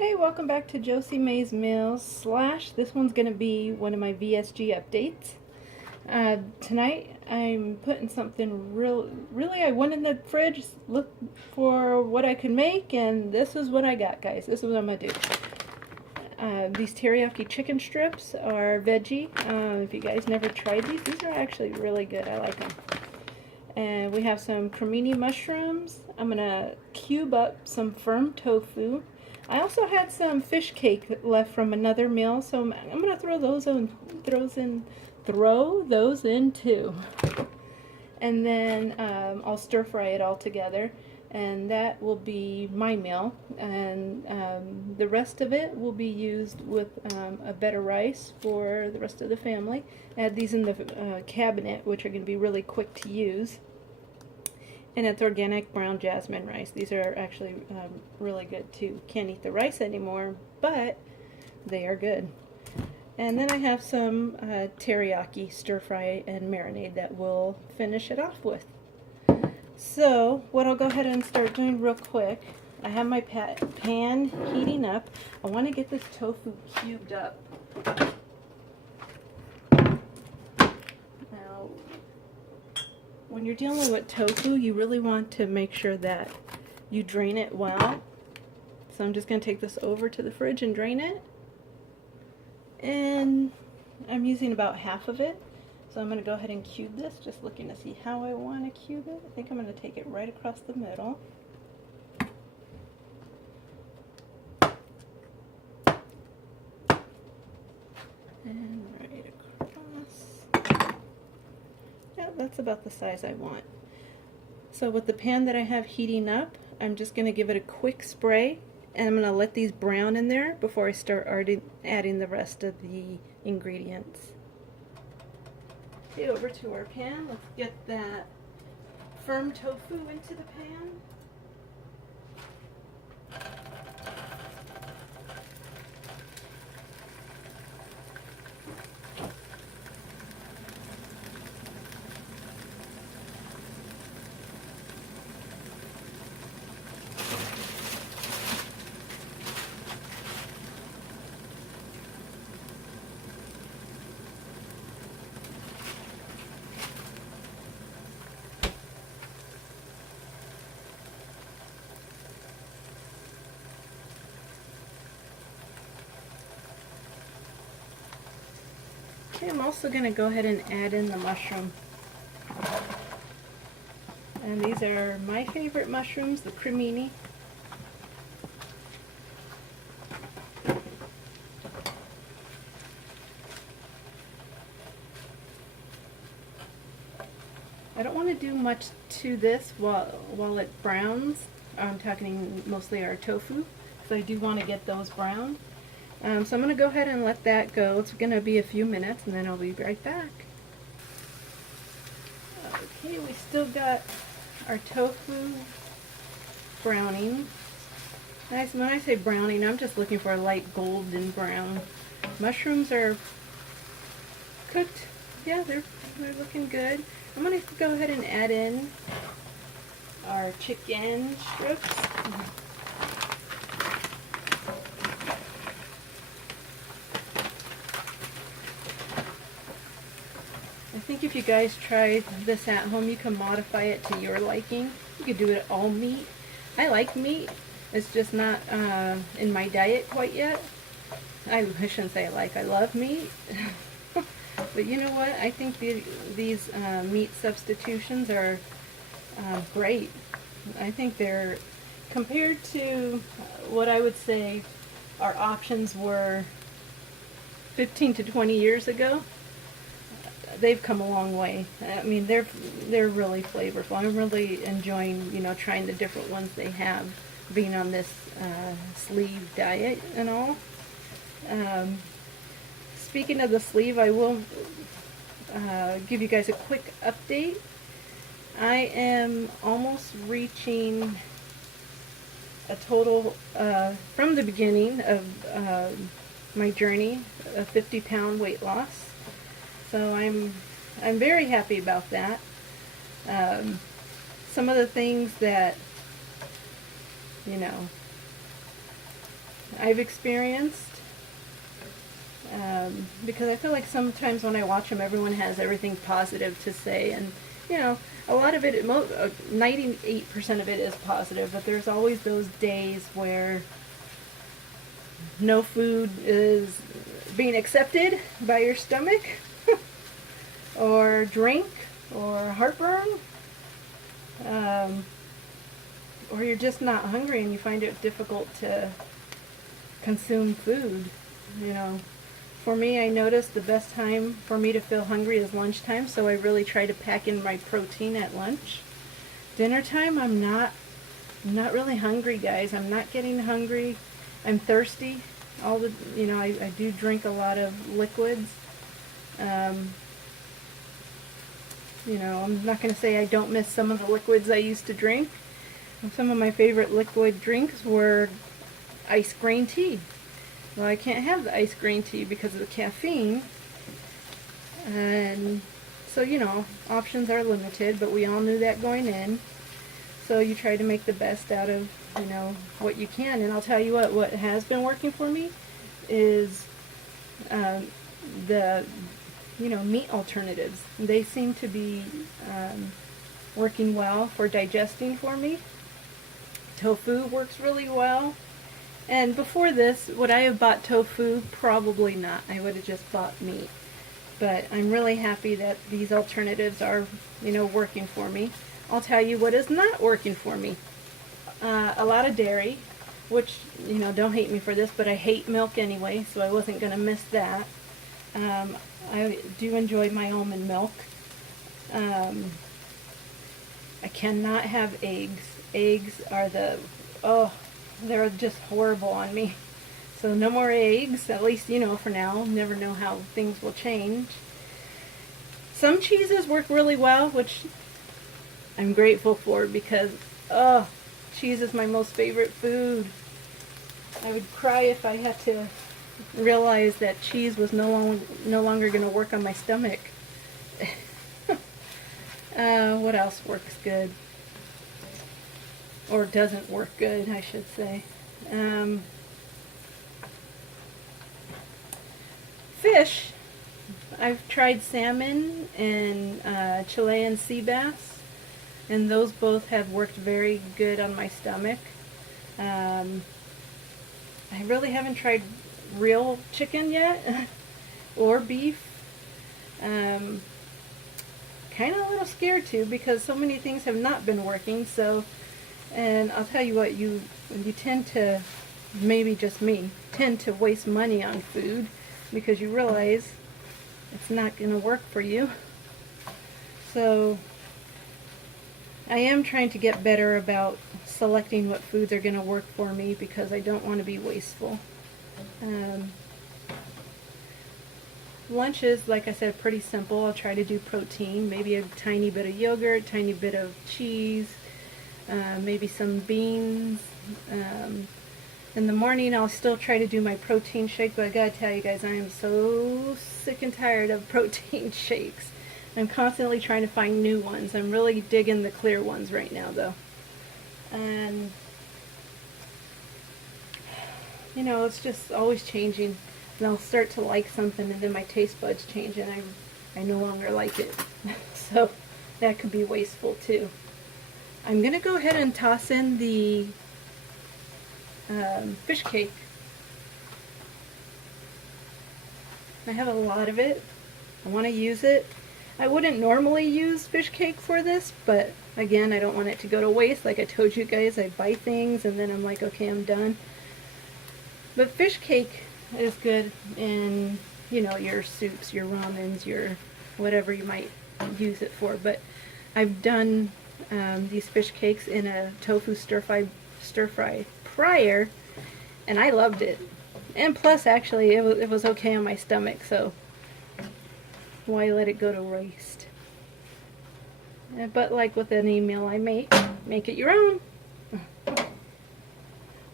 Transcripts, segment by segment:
Hey, welcome back to Josie Mae's Meals slash. This one's going to be one of my VSG updates. Tonight I'm putting something really I went in the fridge, looked for what I could make, and this is what I got, guys. This is what I'm going to do. These teriyaki chicken strips are veggie. If you guys never tried these are actually really good. I like them. And we have some cremini mushrooms. I'm going to cube up some firm tofu. I also had some fish cake left from another meal, so I'm going to throw those in too. And then I'll stir fry it all together, and that will be my meal. And the rest of it will be used with a better rice for the rest of the family. I had these in the cabinet, which are going to be really quick to use. And it's organic brown jasmine rice. These are actually really good too. Can't eat the rice anymore, but they are good. And then I have some teriyaki stir fry and marinade that we'll finish it off with. So what I'll go ahead and start doing real quick, I have my pan heating up. I want to get this tofu cubed up. When you're dealing with tofu, you really want to make sure that you drain it well. So I'm just going to take this over to the fridge and drain it. And I'm using about half of it. So I'm going to go ahead and cube this, just looking to see how I want to cube it. I think I'm going to take it right across the middle. And right across. That's about the size I want. So with the pan that I have heating up, I'm just going to give it a quick spray, and I'm going to let these brown in there before I start adding the rest of the ingredients. Okay, over to our pan. Let's get that firm tofu into the pan. Okay, I'm also going to go ahead and add in the mushroom. And these are my favorite mushrooms, the cremini. I don't want to do much to this while it browns. I'm talking mostly our tofu, so I do want to get those browned. So I'm going to go ahead and let that go. It's going to be a few minutes, and then I'll be right back. Okay, we still got our tofu browning. Nice. When I say browning, I'm just looking for a light golden brown. Mushrooms are cooked. Yeah, they're looking good. I'm going to go ahead and add in our chicken strips. I think if you guys try this at home, you can modify it to your liking. You could do it all meat. I like meat. It's just not in my diet quite yet. I shouldn't say I love meat. But you know what? I think these meat substitutions are great. I think they're, compared to what I would say our options were 15 to 20 years ago, they've come a long way. I mean, they're really flavorful. I'm really enjoying, trying the different ones they have, being on this sleeve diet and all. Speaking of the sleeve, I will give you guys a quick update. I am almost reaching a total, from the beginning of my journey, a 50-pound weight loss. So I'm very happy about that. Some of the things that, I've experienced. Because I feel like sometimes when I watch them, everyone has everything positive to say, and you know, a lot of it, 98% of it is positive, but there's always those days where no food is being accepted by your stomach, or drink, or heartburn, or you're just not hungry and you find it difficult to consume food, you know. For me, I noticed the best time for me to feel hungry is lunchtime, so I really try to pack in my protein at lunch. Dinner time, I'm not really hungry, guys. I'm not getting hungry. I'm thirsty. I do drink a lot of liquids. I'm not going to say I don't miss some of the liquids I used to drink. Some of my favorite liquid drinks were iced green tea. Well, I can't have the iced green tea because of the caffeine, and so, options are limited, but we all knew that going in, so you try to make the best out of, what you can. And I'll tell you what has been working for me is the, meat alternatives. They seem to be working well for digesting for me. Tofu works really well. And before this, would I have bought tofu? Probably not. I would have just bought meat. But I'm really happy that these alternatives are, working for me. I'll tell you what is not working for me. A lot of dairy, which, don't hate me for this, but I hate milk anyway, so I wasn't going to miss that. I do enjoy my almond milk. I cannot have eggs. Eggs are they're just horrible on me. So no more eggs, at least, for now. Never know how things will change. Some cheeses work really well, which I'm grateful for, because, cheese is my most favorite food. I would cry if I had to realize that cheese was no longer going to work on my stomach. What else works good? Or doesn't work good, I should say. Fish. I've tried salmon and Chilean sea bass, and those both have worked very good on my stomach. I really haven't tried real chicken yet, or beef. Kind of a little scared too, because so many things have not been working. And I'll tell you what, you tend to, maybe just me, tend to waste money on food because you realize it's not going to work for you. So I am trying to get better about selecting what foods are going to work for me, because I don't want to be wasteful. Lunch is, like I said, pretty simple. I'll try to do protein, maybe a tiny bit of yogurt, tiny bit of cheese, maybe some beans. In the morning, I'll still try to do my protein shake, but I gotta tell you guys, I am so sick and tired of protein shakes. I'm constantly trying to find new ones. I'm really digging the clear ones right now, though. And, it's just always changing. And I'll start to like something, and then my taste buds change, and I no longer like it. So that could be wasteful, too. I'm going to go ahead and toss in the fish cake. I have a lot of it. I want to use it. I wouldn't normally use fish cake for this, but again, I don't want it to go to waste. Like I told you guys, I buy things and then I'm like, okay, I'm done. But fish cake is good in, your soups, your ramens, your whatever you might use it for. But I've done these fish cakes in a tofu stir fry prior, and I loved it. And plus, actually, it was okay on my stomach, so why let it go to waste? But like with any meal I make it your own.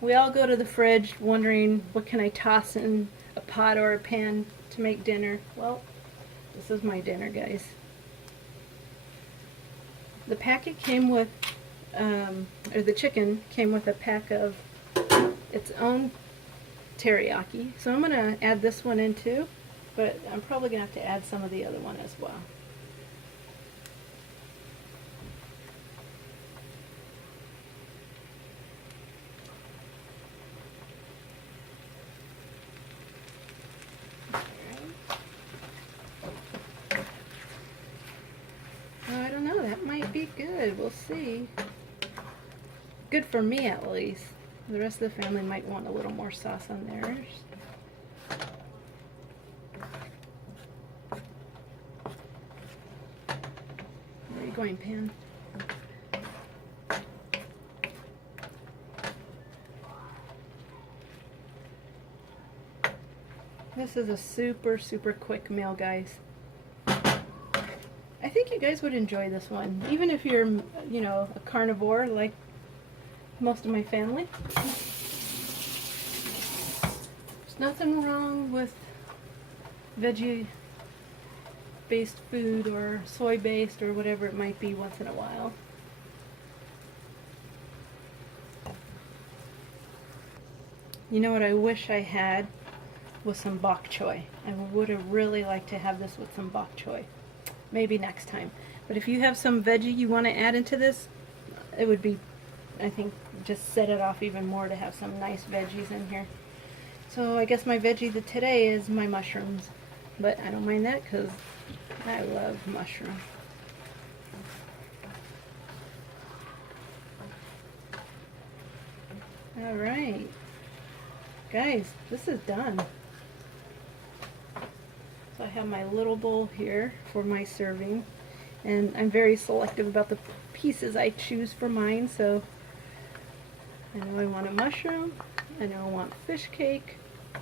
We all go to the fridge wondering, what can I toss in a pot or a pan to make dinner? Well, this is my dinner, guys. The packet came with, or the chicken came with a pack of its own teriyaki. So I'm going to add this one in too, but I'm probably going to have to add some of the other one as well. I don't know, that might be good. We'll see. Good for me at least. The rest of the family might want a little more sauce on theirs. Where are you going, Pan? This is a super, super quick meal, guys. I think you guys would enjoy this one, even if you're, you know, a carnivore like most of my family. There's nothing wrong with veggie-based food or soy-based or whatever it might be once in a while. You know what I wish I had was some bok choy. I would have really liked to have this with some bok choy. Maybe next time. But if you have some veggie you want to add into this, it would be, I think, just set it off even more to have some nice veggies in here. So I guess my veggie today is my mushrooms. But I don't mind that because I love mushroom. Alright. Guys, this is done. So I have my little bowl here for my serving, and I'm very selective about the pieces I choose for mine. So I know I want a mushroom, I know I want fish cake, I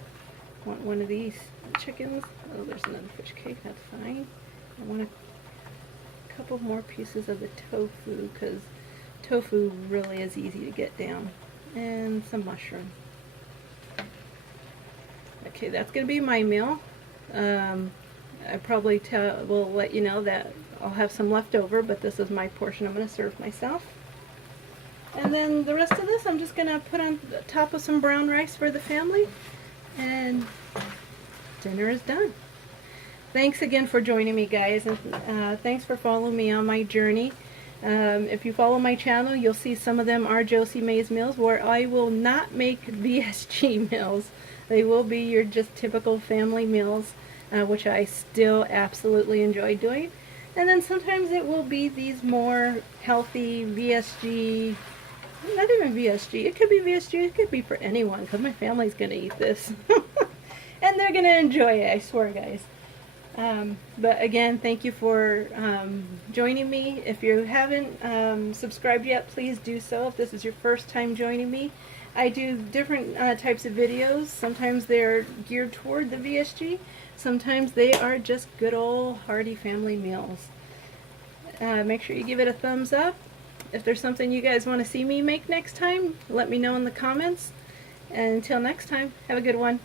want one of these chickens. Oh, there's another fish cake, that's fine. I want a couple more pieces of the tofu because tofu really is easy to get down, and some mushroom. Okay, that's going to be my meal. I probably will let you know that I'll have some left over, but this is my portion I'm going to serve myself. And then the rest of this I'm just going to put on the top of some brown rice for the family, and dinner is done. Thanks again for joining me, guys, and thanks for following me on my journey. If you follow my channel, you'll see some of them are Josie Mae's meals, where I will not make VSG meals. They will be your just typical family meals, which I still absolutely enjoy doing. And then sometimes it will be these more healthy VSG, not even VSG, it could be VSG, it could be for anyone, because my family's going to eat this. And they're going to enjoy it, I swear, guys. But again, thank you for joining me. If you haven't subscribed yet, please do so if this is your first time joining me. I do different types of videos. Sometimes they're geared toward the VSG. Sometimes they are just good old hearty family meals. Make sure you give it a thumbs up. If there's something you guys want to see me make next time, let me know in the comments. And until next time, have a good one.